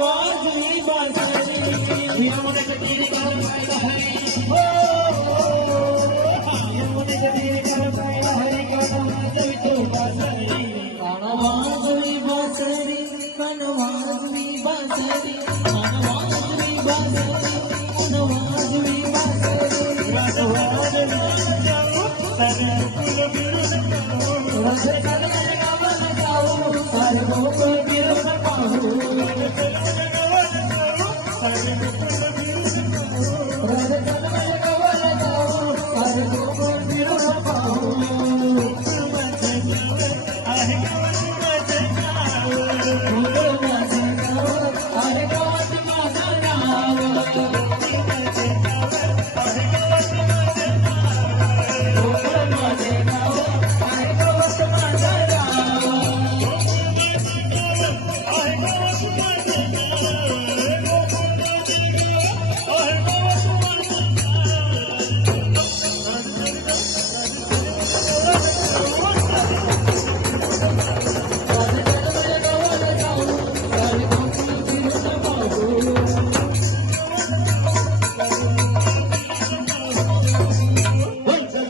वाजवी बासरी यमुनेच्या तीरी करतायला हरी हो यमुनेच्या तीरी करतायला हरी वाजवी तो बासरी वाजवी बासरी वाजवी बासरी वाजवी बासरी वाजवी बासरी